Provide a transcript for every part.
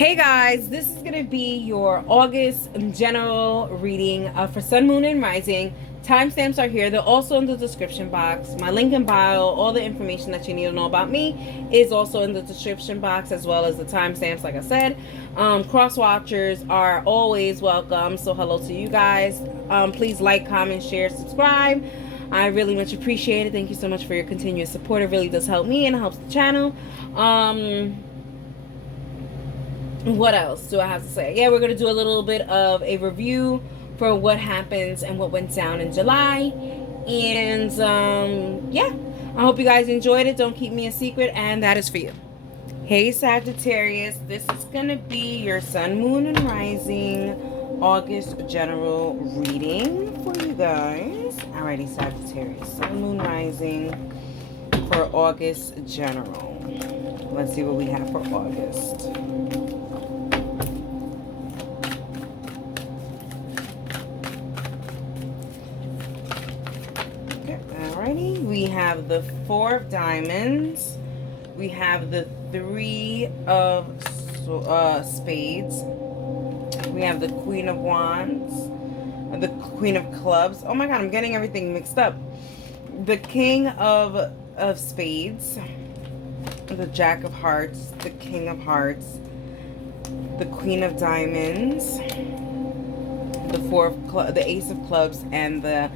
Hey guys, this is going to be your August general reading for Sun, Moon, and Rising. Timestamps are here. They're also in the description box. My link in bio, all the information that you need to know about me is also in the description box, as well as the timestamps, like I said. Cross watchers are always welcome, so hello to you guys. Please like, comment, share, subscribe. I really much appreciate it. Thank you so much for your continuous support. It really does help me and helps the channel. What else do I have to say? Yeah, we're going to do a little bit of a review for what happens and what went down in July. And yeah, I hope you guys enjoyed it. Don't keep me a secret, and that is for you. Hey Sagittarius, this is going to be your Sun, Moon, and Rising August general reading for you guys. Alrighty, Sagittarius, Sun, Moon, Rising for August general. Let's see what we have for August. Alrighty, we have the Four of Diamonds. We have the Three of Spades. We have the Queen of Wands. The Queen of Clubs. Oh my god, I'm getting everything mixed up. The King of Spades. The Jack of Hearts. The King of Hearts. The Queen of Diamonds. The Ace of Clubs. And the...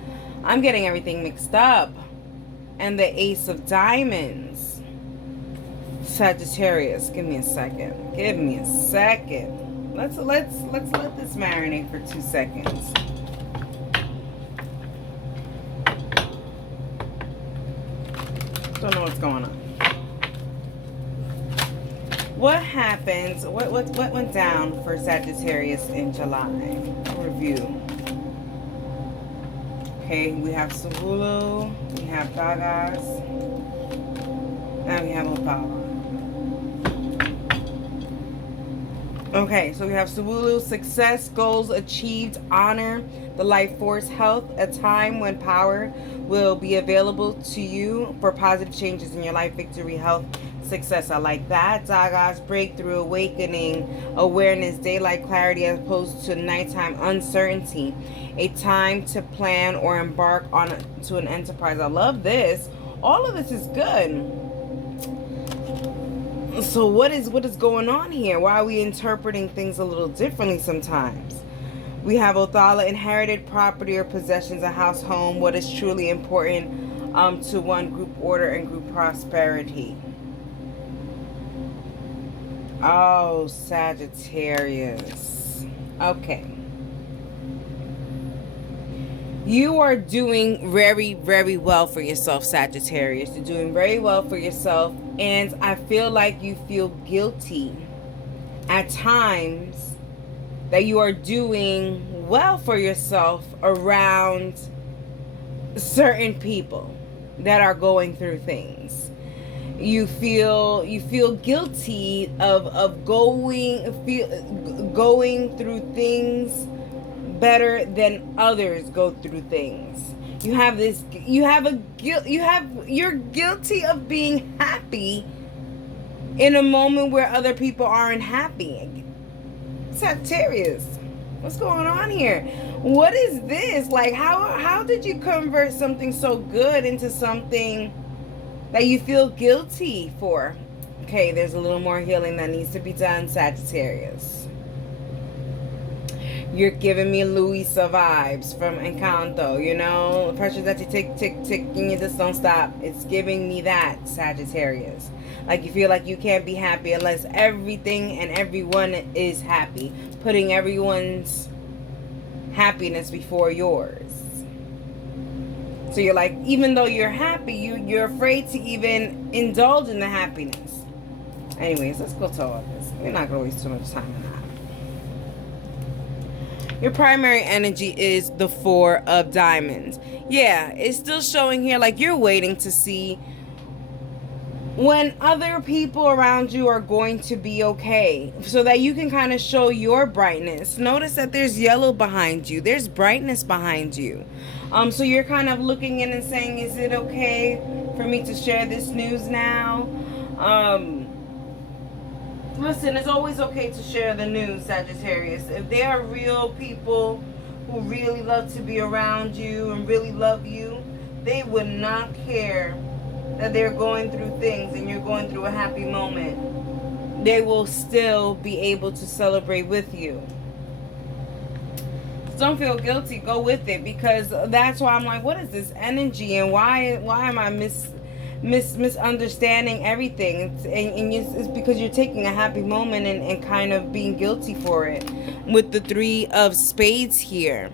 I'm getting everything mixed up. And the Ace of Diamonds. Sagittarius, give me a second. Give me a second. Let's let this marinate for 2 seconds. Don't know what's going on. What happens? What went down for Sagittarius in July? Review. Okay, we have Savulu, we have Gagas, and we have Opala. Okay, so we have Savulu, success, goals achieved, honor, the life force, health, a time when power will be available to you for positive changes in your life, victory, health, success. I like that. Dagas, breakthrough, awakening, awareness, daylight clarity as opposed to nighttime uncertainty. A time to plan or embark on to an enterprise. I love this. All of this is good. So what is going on here? Why are we interpreting things a little differently sometimes? We have Othala, inherited property or possessions, a house, home, what is truly important to one, group order and group prosperity. Oh, Sagittarius. Okay. You are doing very, very well for yourself, Sagittarius. You're doing very well for yourself. And I feel like you feel guilty at times that you are doing well for yourself around certain people that are going through things. You feel guilty of going through things better than others go through things. You're guilty of being happy in a moment where other people aren't happy. Sagittarius, what's going on here? What is this? Like, how did you convert something so good into something that you feel guilty for? Okay, there's a little more healing that needs to be done, Sagittarius. You're giving me Luisa vibes from Encanto, you know? Pressure that you tick, tick, tick, and you just don't stop. It's giving me that, Sagittarius. Like you feel like you can't be happy unless everything and everyone is happy. Putting everyone's happiness before yours. So you're like, even though you're happy, you're afraid to even indulge in the happiness. Anyways, let's go to all this. We're not going to waste too much time on that. Your primary energy is the Four of Diamonds. Yeah, it's still showing here like you're waiting to see when other people around you are going to be okay, so that you can kind of show your brightness. Notice that there's yellow behind you. There's brightness behind you. So you're kind of looking in and saying, is it okay for me to share this news now? Listen, it's always okay to share the news, Sagittarius. If there are real people who really love to be around you and really love you, they would not care that they're going through things and you're going through a happy moment. They will still be able to celebrate with you. Don't feel guilty. Go with it, because that's why I'm like, what is this energy, and why am I misunderstanding everything? It's because you're taking a happy moment and kind of being guilty for it with the 3 of Spades here.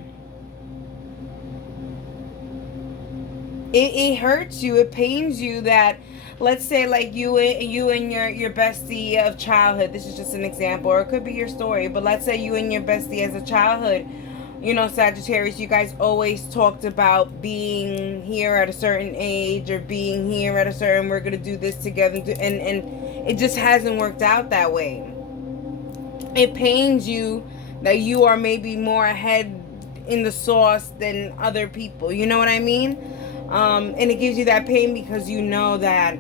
It hurts you, it pains you that, let's say, like you and your bestie of childhood, this is just an example, or it could be your story, but let's say you and your bestie as a childhood, you know, Sagittarius, you guys always talked about being here at a certain age, or being here at a certain, we're gonna do this together, and it just hasn't worked out that way. It pains you that you are maybe more ahead in the sauce than other people, you know what I mean? And it gives you that pain because you know that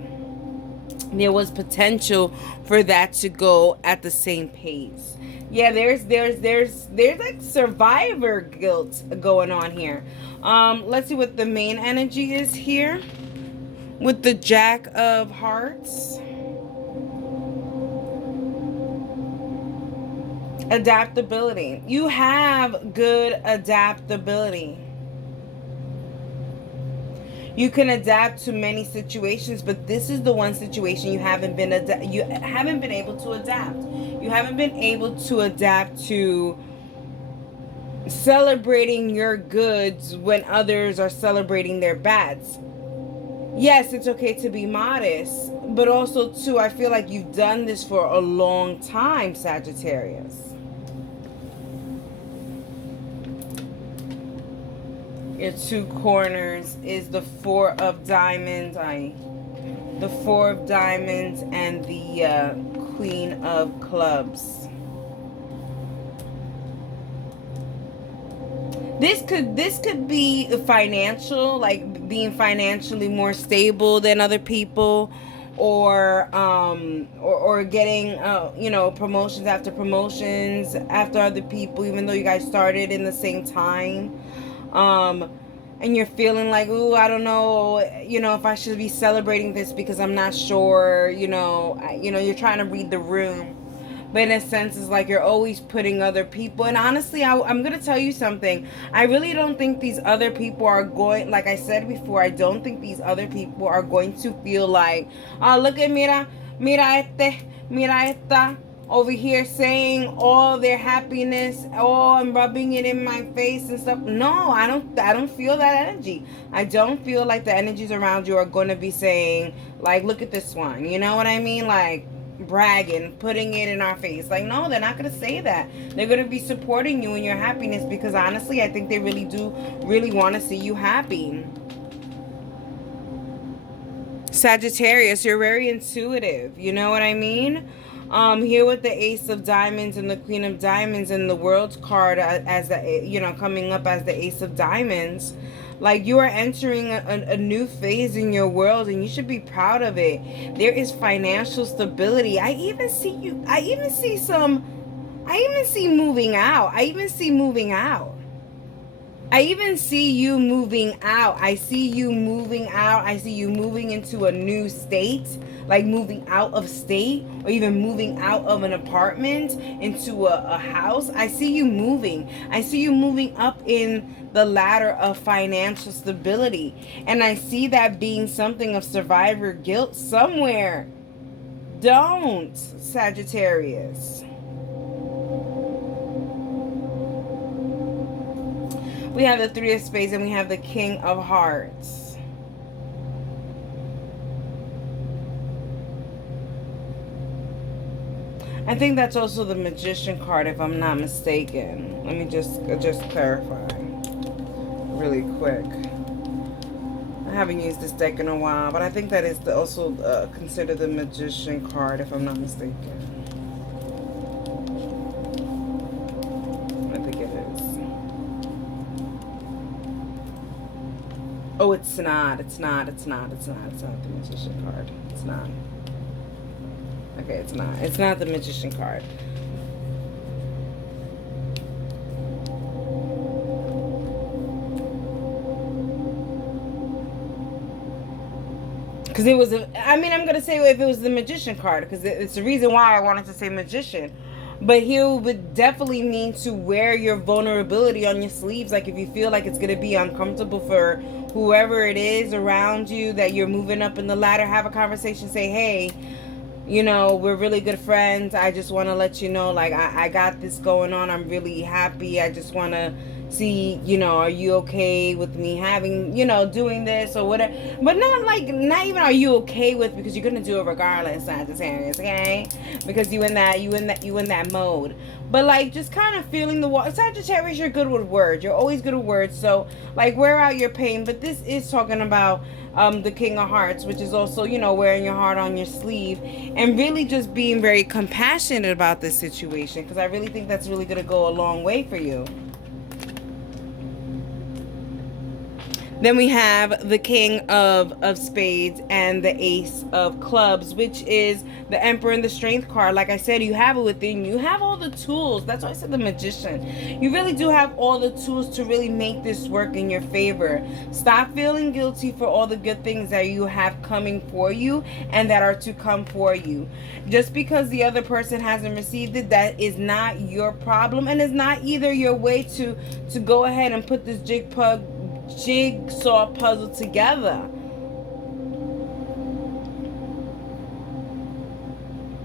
there was potential for that to go at the same pace. Yeah, there's like survivor guilt going on here. Let's see what the main energy is here with the Jack of Hearts. Adaptability. You have good adaptability. You can adapt to many situations, but this is the one situation you haven't been able to adapt. You haven't been able to adapt to celebrating your goods when others are celebrating their bads. Yes, it's okay to be modest, but also too, I feel like you've done this for a long time, Sagittarius. Your 2 corners is the 4 of diamonds, the 4 of diamonds, and the Queen of clubs. This could be financial, like being financially more stable than other people, or getting you know, promotions after promotions after other people, even though you guys started in the same time. And you're feeling like, ooh, I don't know, you know, if I should be celebrating this because I'm not sure, you know, you're trying to read the room. But in a sense, it's like you're always putting other people. And honestly, I'm going to tell you something. I really don't think these other people are going, like I said before, I don't think these other people are going to feel like, oh, look at mira esta, over here saying all their happiness, oh, and rubbing it in my face and stuff. No, I don't feel that energy. I don't feel like the energies around you are going to be saying, like, look at this one. You know what I mean? Like, bragging, putting it in our face. Like, no, they're not going to say that. They're going to be supporting you in your happiness, because honestly, I think they really do want to see you happy. Sagittarius, you're very intuitive. You know what I mean? Here with the Ace of Diamonds and the Queen of Diamonds and the World card as the, you know, coming up as the Ace of Diamonds, like, you are entering a new phase in your world, and you should be proud of it. There is financial stability. I even see moving out. I even see moving out. I even see you moving out. I see you moving out. I see you moving into a new state, like moving out of state, or even moving out of an apartment into a house. I see you moving. I see you moving up in the ladder of financial stability. And I see that being something of survivor guilt somewhere. Don't, Sagittarius. We have the Three of Spades and we have the King of Hearts. I think that's also the Magician card, if I'm not mistaken. Let me just clarify really quick. I haven't used this deck in a while, but I think that is also considered the Magician card, if I'm not mistaken. I think it is. Oh, it's not the Magician card. It's not. Okay, it's not. It's not the Magician card. Because it was I'm going to say if it was the Magician card, because it's the reason why I wanted to say Magician. But he would definitely mean to wear your vulnerability on your sleeves. Like if you feel like it's going to be uncomfortable for whoever it is around you that you're moving up in the ladder, have a conversation, say, hey, you know, we're really good friends. I just want to let you know, like, I got this going on. I'm really happy. I just want to see, you know, are you okay with me having, you know, doing this or whatever. But not even are you okay with, because you're going to do it regardless, Sagittarius, okay? Because you in that mode. But like just kind of feeling the water. Sagittarius, you're good with words. You're always good with words. So like wear out your pain. But this is talking about the King of Hearts, which is also, you know, wearing your heart on your sleeve and really just being very compassionate about this situation, because I really think that's really going to go a long way for you. Then we have the King of Spades and the Ace of Clubs, which is the Emperor and the Strength card. Like I said, you have it within you. You have all the tools. That's why I said the Magician. You really do have all the tools to really make this work in your favor. Stop feeling guilty for all the good things that you have coming for you and that are to come for you. Just because the other person hasn't received it, that is not your problem, and it's not either your way to go ahead and put this jigsaw puzzle together.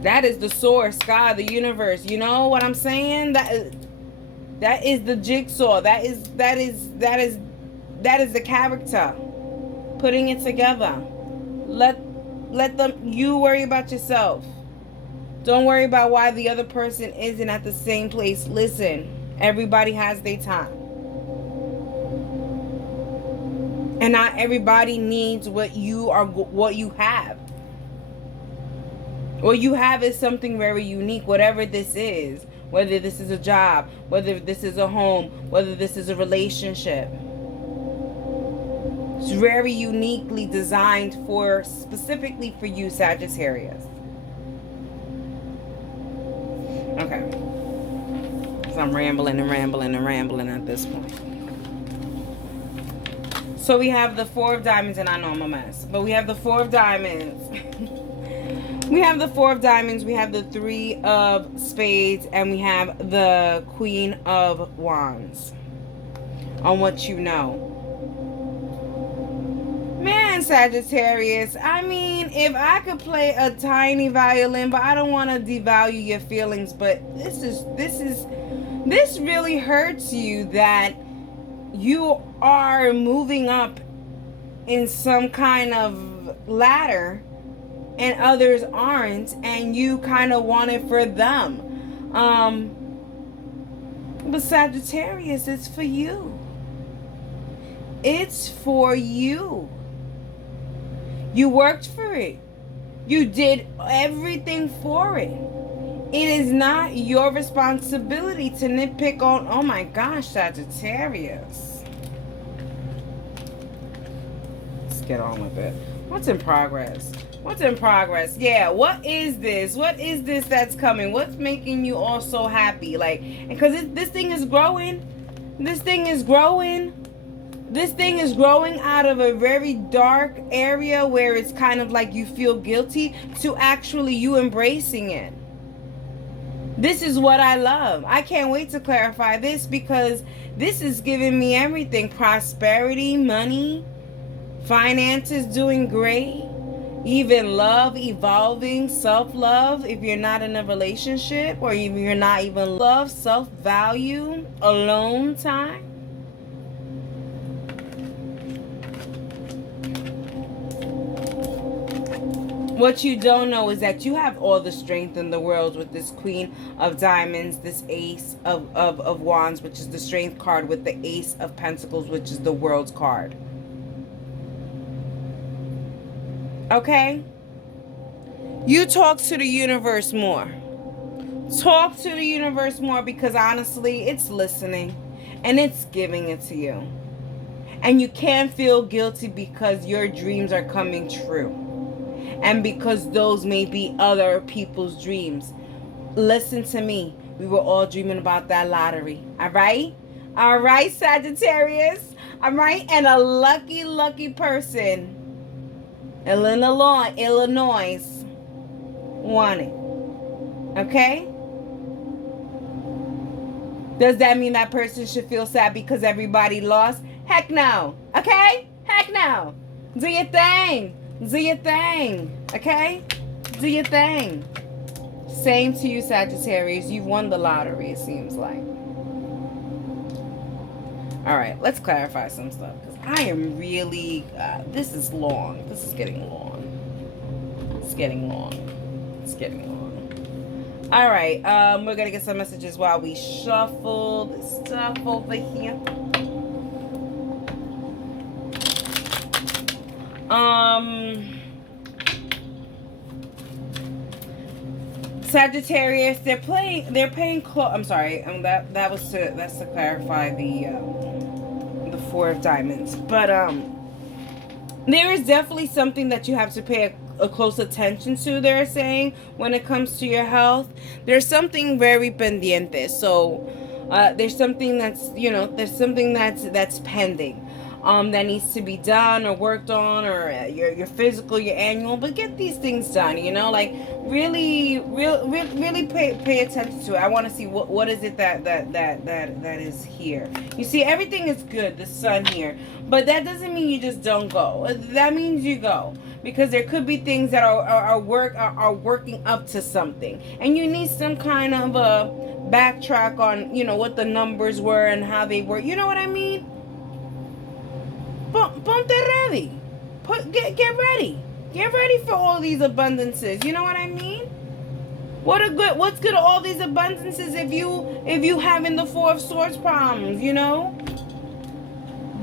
That is the source, God, the universe. You know what I'm saying? That is the jigsaw. That is the character putting it together. Let you worry about yourself. Don't worry about why the other person isn't at the same place. Listen, everybody has their time. And not everybody needs what you have. What you have is something very unique, whatever this is. Whether this is a job, whether this is a home, whether this is a relationship. It's very uniquely designed specifically for you, Sagittarius. Okay. So I'm rambling at this point. So we have the Four of Diamonds, and I know I'm a mess, but we have the Four of Diamonds. We have the Four of Diamonds, we have the Three of Spades, and we have the Queen of Wands. On what you know. Man, Sagittarius, I mean, if I could play a tiny violin, but I don't want to devalue your feelings, but this really hurts you that you are moving up in some kind of ladder and others aren't, and you kind of want it for them. But Sagittarius, it's for you. It's for you. You worked for it. You did everything for it. It is not your responsibility to nitpick on, oh my gosh, Sagittarius. Let's get on with it. What's in progress? What's in progress? Yeah, what is this? What is this that's coming? What's making you all so happy? Like, because this thing is growing. This thing is growing. This thing is growing out of a very dark area where it's kind of like you feel guilty to actually you embracing it. This is what I love. I can't wait to clarify this, because this is giving me everything. Prosperity, money, finances doing great, even love, evolving, self-love if you're not in a relationship, or if you're not even love, self-value, alone time. What you don't know is that you have all the strength in the world with this Queen of Diamonds, this Ace of Wands, which is the Strength card, with the Ace of Pentacles, which is the World's card. Okay? You talk to the universe more. Talk to the universe more, because honestly, it's listening and it's giving it to you. And you can't feel guilty because your dreams are coming true. and because those may be other people's dreams. Listen to me. We were all dreaming about that lottery. All right? All right, Sagittarius. All right? And a lucky person in Illinois won it. Okay? Does that mean that person should feel sad because everybody lost? Heck no. Okay? Heck no. Do your thing. Do your thing. Okay? Do your thing. Same to you, Sagittarius. You've won the lottery, it seems like. All right, let's clarify some stuff. Because I am really... this is long. This is getting long. It's getting long. It's getting long. All right, we're going to get some messages while we shuffle this stuff over here. Sagittarius, I'm sorry, that's to clarify the Four of Diamonds. But there is definitely something that you have to pay a close attention to, they're saying, when it comes to your health. There's something very pendiente. So there's something that's, there's something that's pending. That needs to be done or worked on, or your physical, your annual, but get these things done, like really pay attention to it. I want to see what is it that is here. You see, everything is good, the sun here, but that doesn't mean you just don't go. That means you go, because there could be things that are working up to something, and you need some kind of a backtrack on, what the numbers were and how they were. You know what I mean? Ponte ready. Get ready. Get ready for all these abundances. You know what I mean? What's good all these abundances if you having the Four of Swords problems,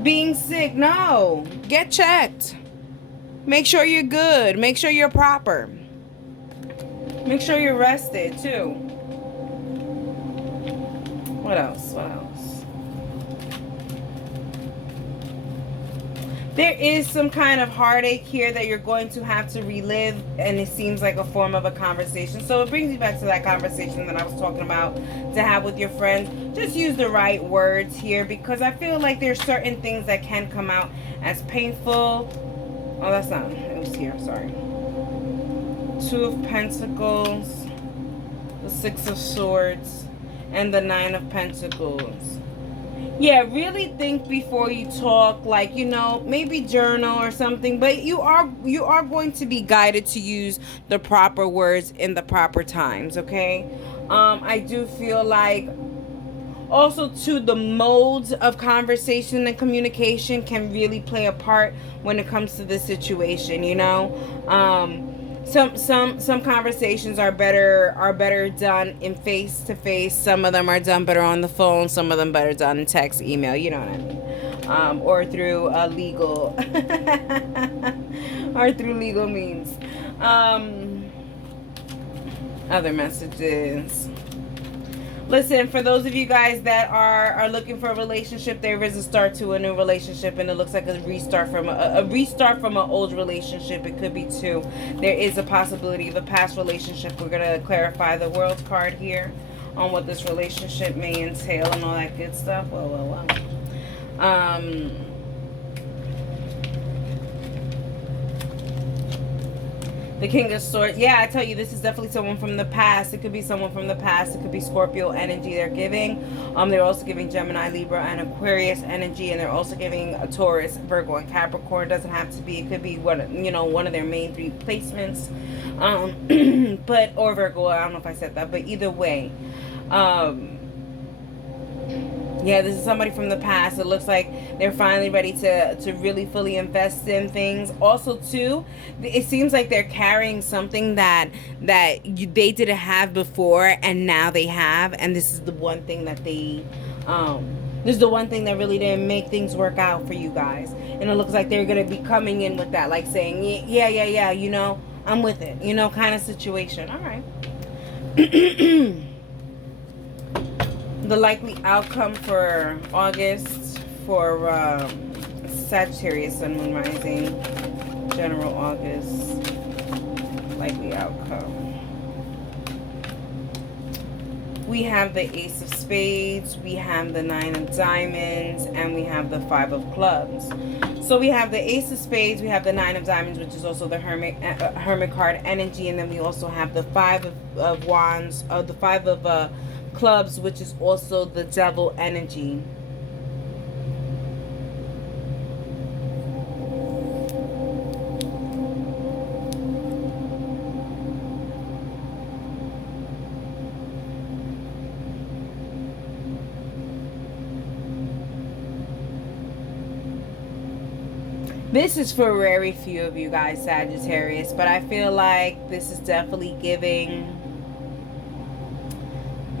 Being sick. No. Get checked. Make sure you're good. Make sure you're proper. Make sure you're rested too. What else? There is some kind of heartache here that you're going to have to relive, and it seems like a form of a conversation. So it brings you back to that conversation that I was talking about to have with your friends. Just use the right words here, because I feel like there's certain things that can come out as painful. Oh, that's not, it was here, sorry. Two of Pentacles, the Six of Swords, and the Nine of Pentacles. Yeah, really think before you talk, like, maybe journal or something, but you are going to be guided to use the proper words in the proper times, okay? I do feel like also too, the modes of conversation and communication can really play a part when it comes to this situation, Some conversations are better done in face to face. Some of them are done better on the phone. Some of them better done in text, email. You know what I mean? Or through legal means. Other messages. Listen, for those of you guys that are looking for a relationship, there is a start to a new relationship, and it looks like a restart from an old relationship. It could be two. There is a possibility of a past relationship. We're going to clarify the World card here on what this relationship may entail and all that good stuff. Well. The King of Swords. Yeah, I tell you, this is definitely someone from the past. It could be someone from the past. It could be Scorpio energy they're giving. They're also giving Gemini, Libra, and Aquarius energy, and they're also giving a Taurus, Virgo, and Capricorn. It doesn't have to be. It could be one of their main three placements. Or Virgo. I don't know if I said that, but either way. Yeah, this is somebody from the past. It looks like they're finally ready to really fully invest in things. Also, too, it seems like they're carrying something that they didn't have before, and now they have. And this is the one thing that this is the one thing that really didn't make things work out for you guys. And it looks like they're going to be coming in with that, like saying, yeah, I'm with it, kind of situation. All right. The likely outcome for August for Sagittarius, Sun, Moon, Rising, general August. likely outcome. We have the Ace of Spades, we have the Nine of Diamonds, and we have the Five of Clubs. So we have the Ace of Spades, we have the Nine of Diamonds, which is also the Hermit card energy, and then we also have the Five of Wands, the Five of Clubs, which is also the Devil energy. This is for very few of you guys, Sagittarius, but I feel like this is definitely giving,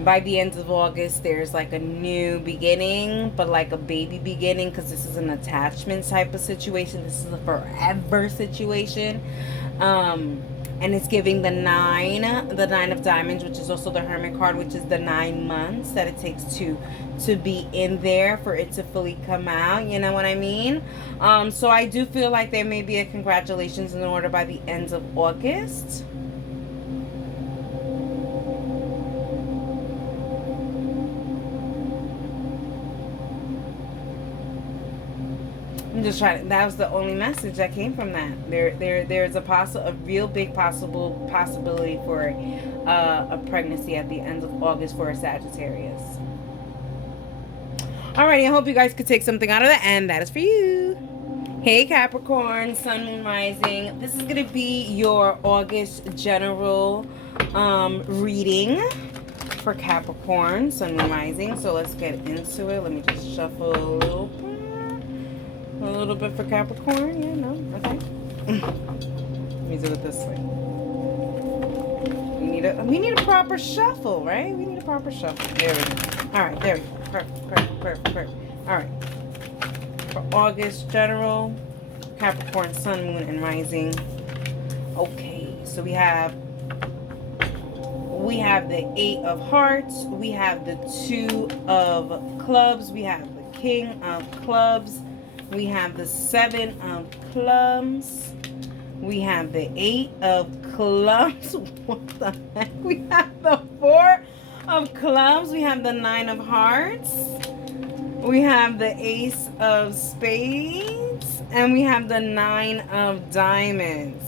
by the end of August, there's like a new beginning, but like a baby beginning, because this is an attachment type of situation. This is a forever situation. And it's giving the nine of diamonds, which is also the Hermit card, which is the 9 months that it takes to be in there for it to fully come out. You know what I mean? So I do feel like there may be a congratulations in order by the end of August. I'm just trying. That was the only message that came from that. There's a real big possibility for a pregnancy at the end of August for a Sagittarius. Alrighty, I hope you guys could take something out of that, and that is for you. Hey Capricorn, Sun, Moon, Rising. This is gonna be your August general reading for Capricorn, Sun, Moon, Rising. So let's get into it. Let me just shuffle a little bit for Capricorn. Yeah, no, okay. Let me do it this way. We need a proper shuffle, right? We need a proper shuffle. There we go. All right, there we go. Perfect. All right. For August general, Capricorn, Sun, Moon, and Rising. Okay, so we have the 8 of Hearts. We have the 2 of Clubs. We have the King of Clubs. We have the 7 of Clubs. We have the 8 of Clubs. What the heck? We have the 4 of Clubs. We have the 9 of Hearts. We have the Ace of Spades. And we have the 9 of Diamonds.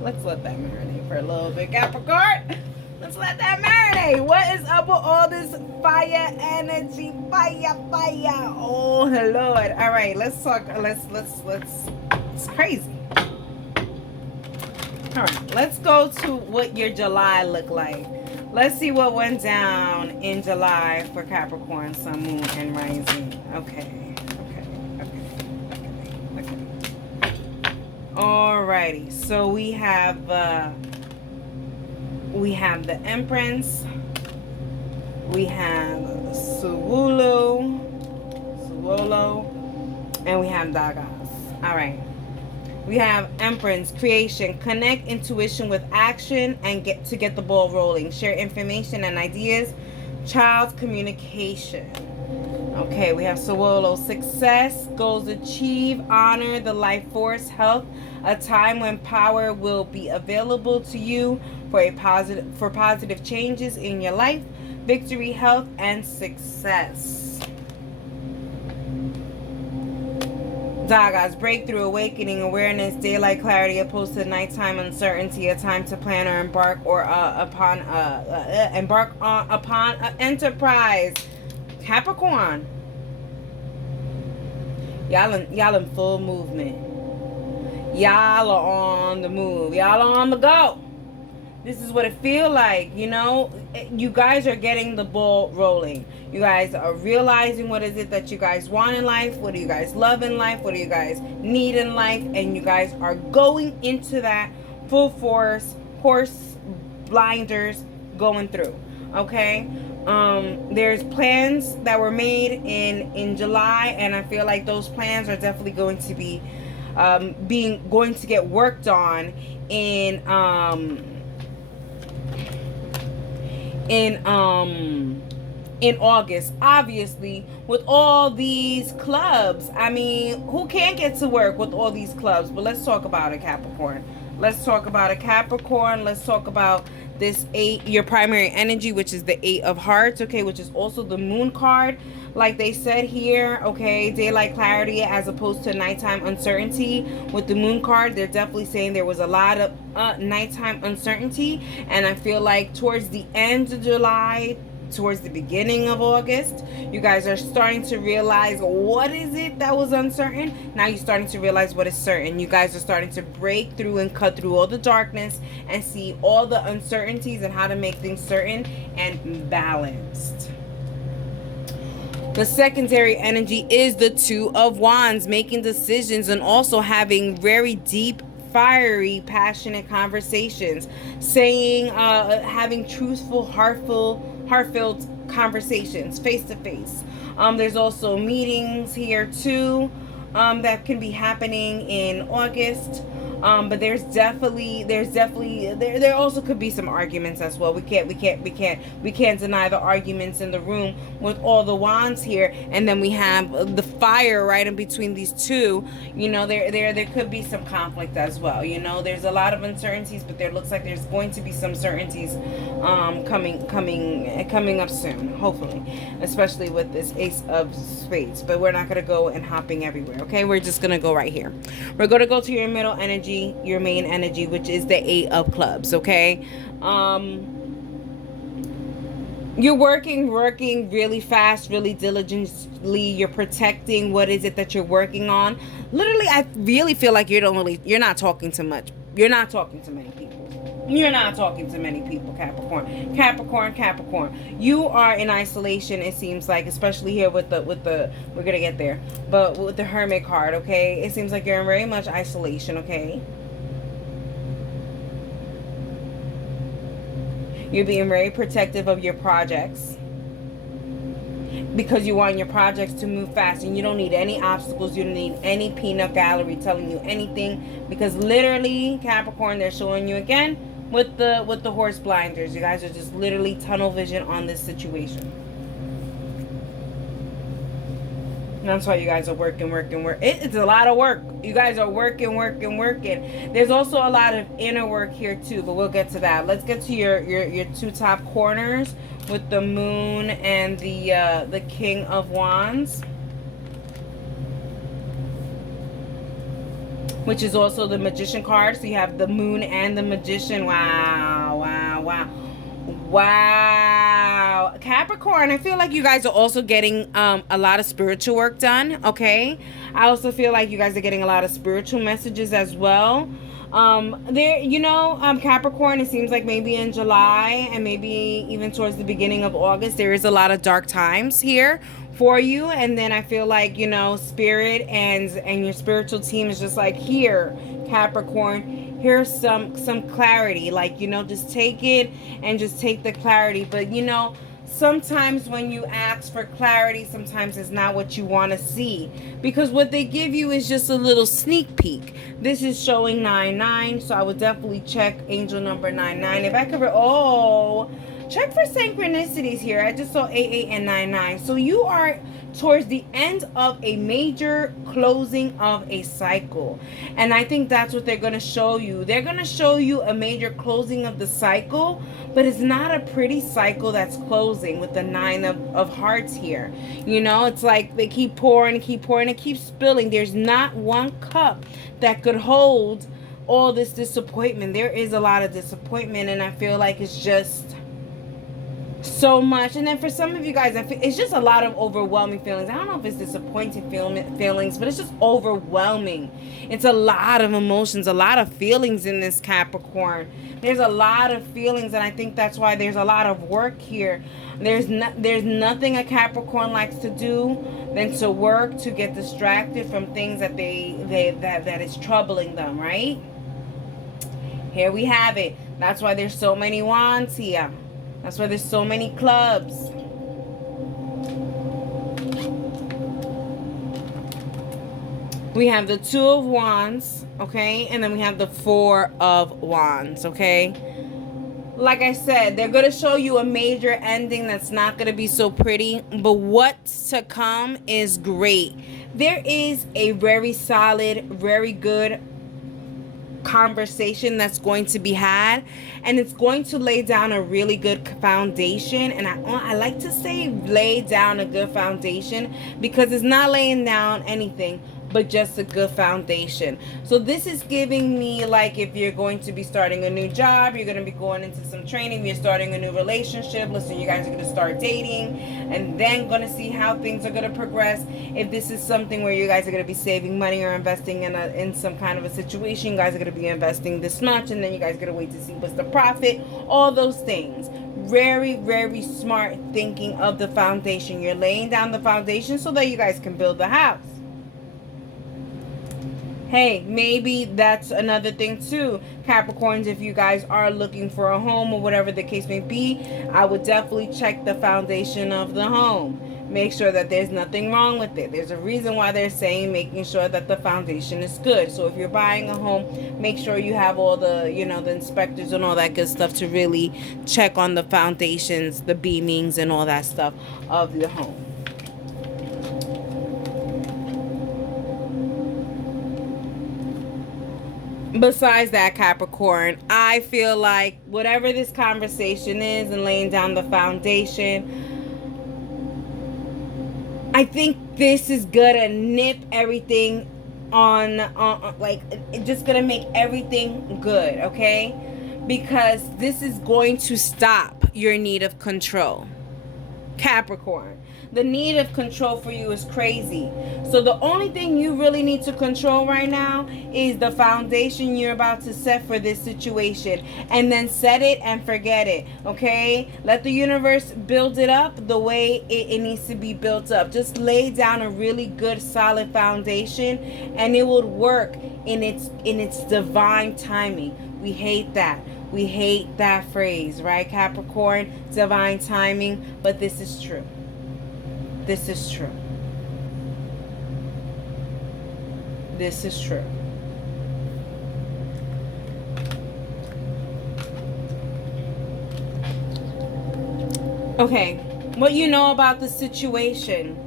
Let's let that marinate for a little bit, Capricorn. Let's let that marinate. What is up with all this fire energy? Fire. Oh, Lord. All right, let's talk. Let's. It's crazy. All right, let's go to what your July looked like. Let's see what went down in July for Capricorn, Sun, Moon, and Rising. Okay. Alrighty, so we have the Empress, we have Suwolo, and we have Dagas. Alright. We have Empress, creation, connect intuition with action and get the ball rolling. Share information and ideas. Child's communication. Okay, we have Suwolo, success, goals achieved, honor, the life force, health, a time when power will be available to you for positive changes in your life, victory, health, and success. Dagas, breakthrough, awakening, awareness, daylight clarity, opposed to nighttime uncertainty, a time to plan or embark upon an enterprise. Capricorn, y'all in full movement. Y'all are on the move. Y'all are on the go. This is what it feels like, you know. You guys are getting the ball rolling. You guys are realizing what is it that you guys want in life. What do you guys love in life? What do you guys need in life? And you guys are going into that full force, horse blinders, going through. Okay. There's plans that were made in July, and I feel like those plans are definitely going to be going to get worked on in in August, obviously, with all these clubs. I mean, who can't get to work with all these clubs? But let's talk about it, Capricorn. Let's talk about it, Capricorn. Let's talk about this 8, your primary energy, which is the 8 of hearts, okay, which is also the moon card. Like they said here, okay, daylight clarity as opposed to nighttime uncertainty. With the moon card, they're definitely saying there was a lot of nighttime uncertainty. And I feel like towards the end of July, towards the beginning of August, you guys are starting to realize what is it that was uncertain. Now you're starting to realize what is certain. You guys are starting to break through and cut through all the darkness and see all the uncertainties and how to make things certain and balanced. The secondary energy is the 2 of Wands, making decisions and also having very deep, fiery, passionate conversations, saying, having truthful, heartfelt conversations face to face. There's also meetings here too that can be happening in August. But there also could be some arguments as well. We can't deny the arguments in the room with all the wands here, and then we have the fire right in between these two. You know, there could be some conflict as well. You know, there's a lot of uncertainties, but there looks like there's going to be some certainties coming up soon, hopefully, especially with this Ace of Spades. But we're not going to go and hopping everywhere, okay? We're just going to go right here. We're going to go to your middle energy, your main energy, which is the 8 of clubs, okay? You're working really fast, really diligently. You're protecting what is it that you're working on. Literally, I really feel like you're not talking too much. You're not talking to many people. You're not talking to many people, Capricorn. Capricorn. You are in isolation, it seems like, especially here with the we're gonna get there. But with the Hermit card, okay? It seems like you're in very much isolation, okay? You're being very protective of your projects because you want your projects to move fast, and you don't need any obstacles. You don't need any peanut gallery telling you anything, because literally, Capricorn, they're showing you again with the horse blinders. You guys are just literally tunnel vision on this situation. And that's why you guys are working. It's a lot of work. You guys are working. There's also a lot of inner work here too, but we'll get to that. Let's get to your 2 top corners with the moon and the King of Wands, which is also the Magician card. So you have the moon and the Magician. Wow, Capricorn, I feel like you guys are also getting a lot of spiritual work done, okay? I also feel like you guys are getting a lot of spiritual messages as well. Capricorn, it seems like maybe in July and maybe even towards the beginning of August, there is a lot of dark times here for you. And then I feel like, you know, spirit and your spiritual team is just like, here, Capricorn, here's some clarity. Like, you know, just take it and just take the clarity. But, you know, sometimes when you ask for clarity, sometimes it's not what you want to see, because what they give you is just a little sneak peek. This is showing 9-9, so I would definitely check angel number 9-9. If I could, check for synchronicities here. I just saw 8-8 and 9-9. So you are towards the end of a major closing of a cycle, and I think that's what they're going to show you. They're going to show you a major closing of the cycle, but it's not a pretty cycle that's closing with the 9 of hearts here. You know, it's like they keep pouring and keep spilling. There's not one cup that could hold all this disappointment. There is a lot of disappointment, and I feel like it's just so much. And then for some of you guys, it's just a lot of overwhelming feelings. I don't know if it's disappointing feelings, but it's just overwhelming. It's a lot of emotions, a lot of feelings in this Capricorn. There's a lot of feelings, and I think that's why there's a lot of work here. There's nothing a Capricorn likes to do than to work to get distracted from things that that is troubling them, right? Here we have it. That's why there's so many wands here. That's why there's so many clubs. We have the 2 of Wands, okay? And then we have the 4 of Wands, okay? like I said, they're going to show you a major ending that's not going to be so pretty, but what's to come is great. There is a very solid, very good conversation that's going to be had, and it's going to lay down a really good foundation. And I like to say lay down a good foundation, because it's not laying down anything but just a good foundation. So this is giving me, like, if you're going to be starting a new job, you're going to be going into some training, you're starting a new relationship, listen, you guys are going to start dating and then going to see how things are going to progress. If this is something where you guys are going to be saving money or investing in some kind of a situation, you guys are going to be investing this much, and then you guys are going to wait to see what's the profit, all those things. Very, very smart thinking of the foundation. You're laying down the foundation so that you guys can build the house. Hey, maybe that's another thing too, Capricorns. If you guys are looking for a home or whatever the case may be, I would definitely check the foundation of the home. Make sure that there's nothing wrong with it. There's a reason why they're saying making sure that the foundation is good. So if you're buying a home, make sure you have all the, the inspectors and all that good stuff to really check on the foundations, the beamings and all that stuff of the home. Besides that, Capricorn, I feel like whatever this conversation is and laying down the foundation, I think this is gonna nip everything on like, it's just gonna make everything good, okay? Because this is going to stop your need of control, Capricorn. The need of control for you is crazy. So the only thing you really need to control right now is the foundation you're about to set for this situation. And then set it and forget it, okay? Let the universe build it up the way it needs to be built up. Just lay down a really good, solid foundation, and it will work in its divine timing. We hate that. We hate that phrase, right, Capricorn? Divine timing, but this is true. This is true. This is true. Okay, what you know about the situation.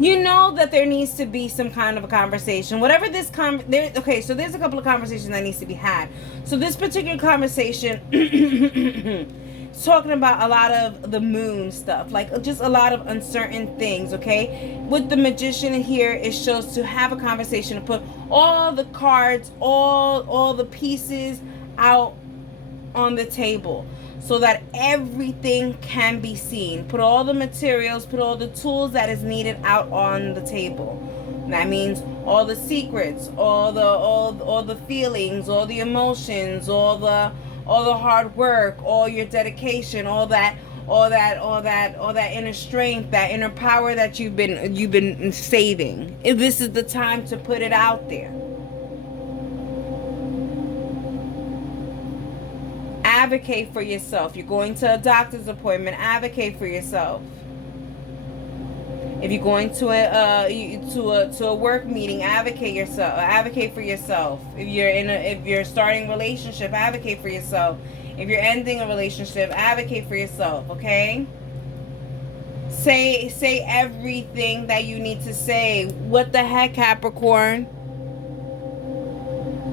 You know that there needs to be some kind of a conversation. Whatever this okay, so there's a couple of conversations that needs to be had. So this particular conversation talking about a lot of the moon stuff, like just a lot of uncertain things, okay? With the Magician here, it shows to have a conversation, to put all the cards, all the pieces out on the table so that everything can be seen. Put all the materials, put all the tools that is needed out on the table. That means all the secrets, all the feelings, all the emotions, all the hard work, all your dedication, all that inner strength, that inner power that you've been saving. This is the time to put it out there. Advocate for yourself. You're going to a doctor's appointment, advocate for yourself. If you're going to a work meeting, advocate for yourself. If you're starting a relationship, advocate for yourself. If you're ending a relationship, advocate for yourself, okay? Say everything that you need to say. What the heck, Capricorn?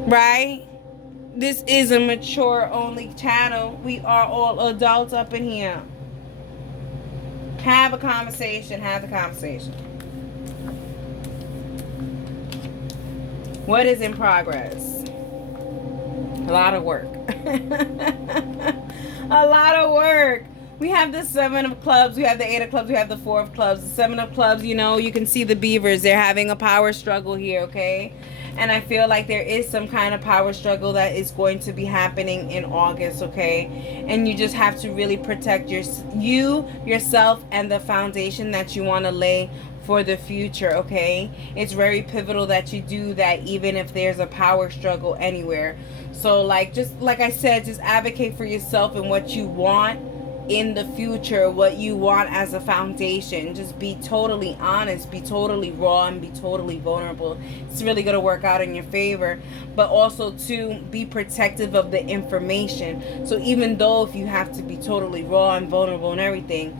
Right? This is a mature only channel. We are all adults up in here. Have a conversation. Have the conversation. What is in progress? A lot of work. A lot of work. We have the 7 of clubs. We have the 8 of clubs. We have the 4 of clubs. The 7 of clubs, you can see the beavers. They're having a power struggle here, okay? And I feel like there is some kind of power struggle that is going to be happening in August, okay? And you just have to really protect yourself, and the foundation that you want to lay for the future, okay? It's very pivotal that you do that, even if there's a power struggle anywhere. So, just like I said, just advocate for yourself and what you want. in the future, what you want as a foundation. Just be totally honest, be totally raw, and be totally vulnerable. It's really going to work out in your favor. But also to be protective of the information. So even though if you have to be totally raw and vulnerable and everything,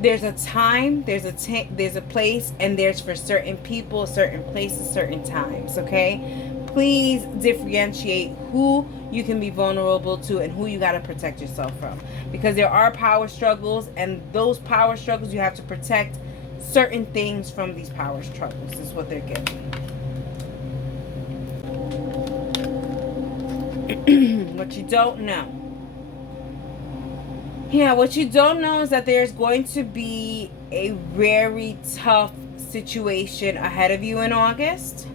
there's a time, there's a place, and there's for certain people, certain places, certain times, okay? Please differentiate who you can be vulnerable to and who you got to protect yourself from. Because there are power struggles, and those power struggles, you have to protect certain things from these power struggles, is what they're giving. What you don't know. Yeah, what you don't know is that there's going to be a very tough situation ahead of you in August.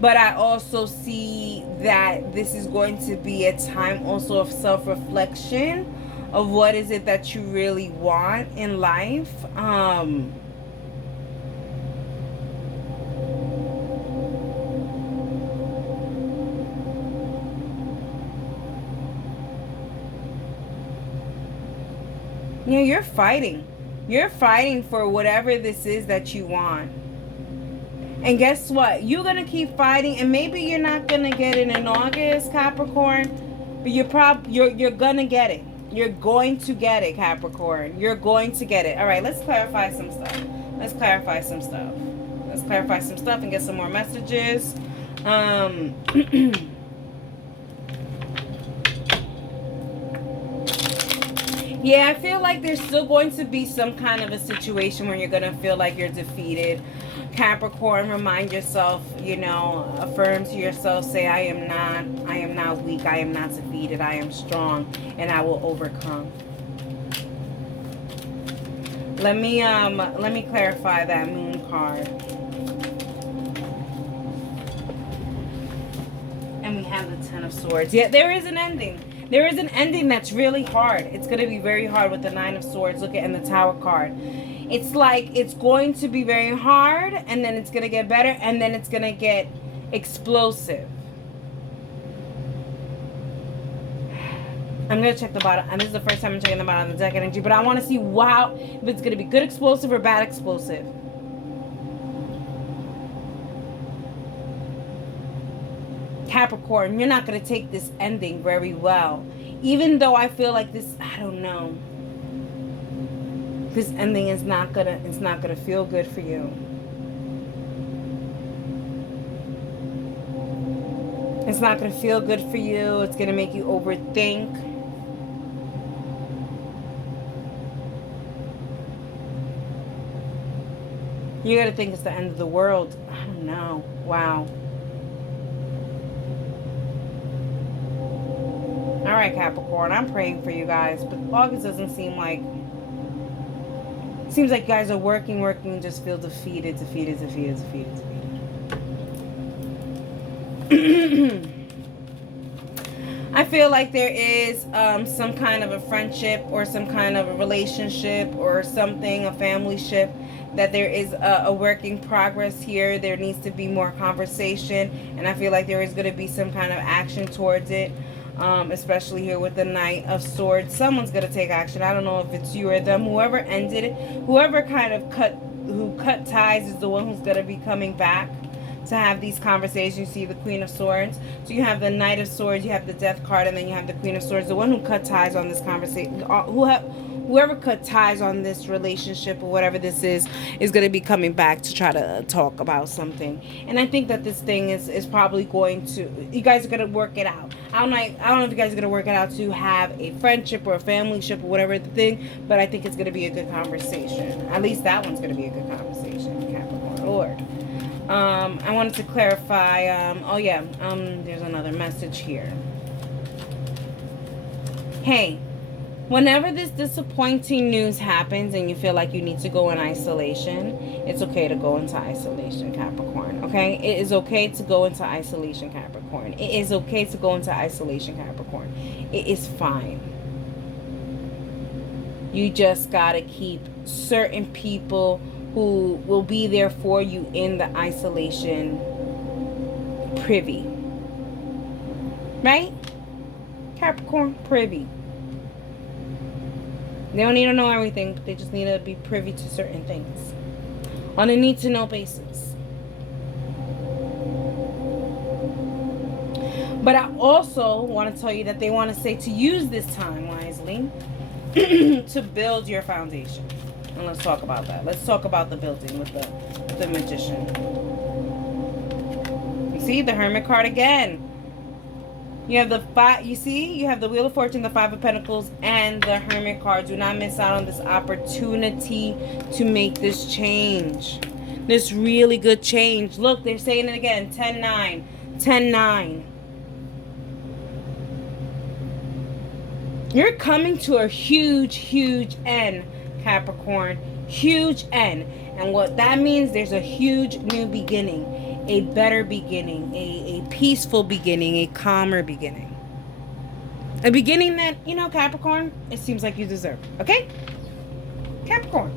But I also see that this is going to be a time also of self-reflection of what is it that you really want in life. Yeah, you're fighting. You're fighting for whatever this is that you want. And guess what? You're going to keep fighting, and maybe you're not going to get it in August, Capricorn, but you're going to get it. You're going to get it, Capricorn. You're going to get it. All right, let's clarify some stuff. Let's clarify some stuff and get some more messages. Yeah, I feel like there's still going to be some kind of a situation where you're going to feel like you're defeated. Capricorn, remind yourself, affirm to yourself, say, I am not weak, I am not defeated, I am strong, and I will overcome. Let me clarify that moon card. And we have the Ten of Swords. Yeah, there is an ending. There is an ending that's really hard. It's going to be very hard with the Nine of Swords. Look at in the Tower card. It's like it's going to be very hard, and then it's going to get better, and then it's going to get explosive. I'm going to check the bottom. And this is the first time I'm checking the bottom of the deck energy, but I want to see, wow, if it's going to be good explosive or bad explosive. Capricorn, you're not going to take this ending very well. Even though I feel like this, I don't know. This ending is not gonna feel good for you. It's not gonna feel good for you. It's gonna make you overthink. You're gonna think it's the end of the world. I don't know. Wow. All right, Capricorn, I'm praying for you guys, but August doesn't seem like. Seems like you guys are working, and just feel defeated. I feel like there is some kind of a friendship or some kind of a relationship or something, a family ship, that there is a work in progress here. There needs to be more conversation, and I feel like there is going to be some kind of action towards it. Especially here with the Knight of Swords. Someone's going to take action. I don't know if it's you or them. Whoever ended it, whoever kind of cut ties is the one who's going to be coming back to have these conversations. You see the Queen of Swords. So you have the Knight of Swords, you have the Death card, and then you have the Queen of Swords. The one who cut ties on this conversation, whoever cut ties on this relationship or whatever this is going to be coming back to try to talk about something. And I think that this thing is probably going to, you guys are going to work it out. I don't know if you guys are going to work it out to have a friendship or a family ship or whatever the thing, but I think it's going to be a good conversation. At least that one's going to be a good conversation, Capricorn. Lord. I wanted to clarify, there's another message here. Hey, whenever this disappointing news happens and you feel like you need to go in isolation, it's okay to go into isolation, Capricorn, okay? It is okay to go into isolation, Capricorn. It is okay to go into isolation, Capricorn. It is fine. You just gotta keep certain people who will be there for you in the isolation privy. Right? Capricorn, privy. They don't need to know everything, but they just need to be privy to certain things on a need-to-know basis. But I also want to tell you that they want to say to use this time wisely to build your foundation. And let's talk about that. Let's talk about the building with the Magician. You see the Hermit card again. You have the five. You see, you have the Wheel of Fortune, the Five of Pentacles, and the Hermit card. Do not miss out on this opportunity to make this change. This really good change. Look, they're saying it again. 10-9. 10-9. You're coming to a huge, huge end, Capricorn. Huge end. And what that means, there's a huge new beginning. A better beginning. A peaceful beginning. A calmer beginning. A beginning that, you know, Capricorn, it seems like you deserve. Okay? Capricorn.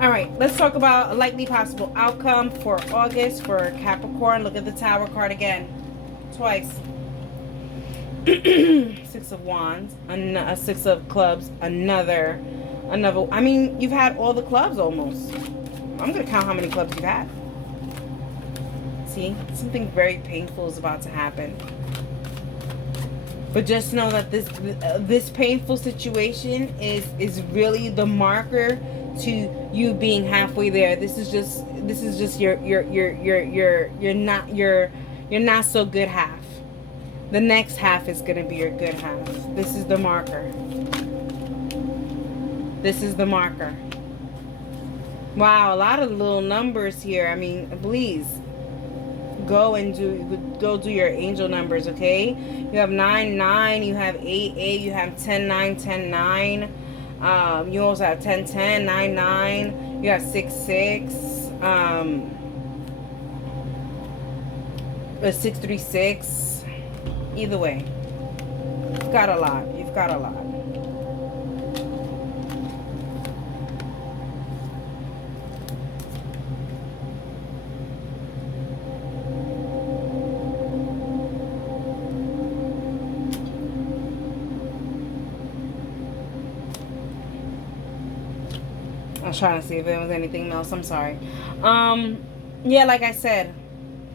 Alright, let's talk about a likely possible outcome for August for Capricorn. Look at the Tower card again. Twice. Six of Wands, a Six of Clubs, another. I mean, you've had all the clubs almost. I'm gonna count how many clubs you've had. See, something very painful is about to happen. But just know that this painful situation is really the marker to you being halfway there. This is just your not so good half. The next half is going to be your good half. This is the marker. This is the marker. Wow, a lot of little numbers here. I mean, please go do your angel numbers, okay? You have 9-9, you have 8-8, you have 10-9, 10-9. You also have 10-10, 9-9. You have 6-6. A 6-3-6. Either way, you've got a lot. You've got a lot. I was trying to see if there was anything else. I'm sorry. Yeah, like I said,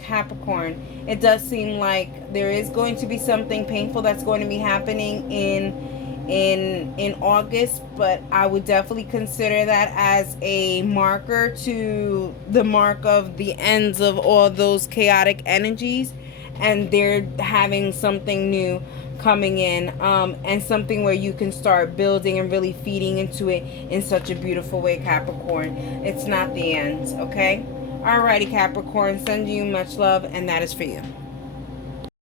Capricorn, it does seem like there is going to be something painful that's going to be happening in August, but I would definitely consider that as a marker to the mark of the ends of all those chaotic energies, and they're having something new coming in, and something where you can start building and really feeding into it in such a beautiful way, Capricorn. It's not the end, okay? Alrighty, Capricorn, send you much love, and that is for you.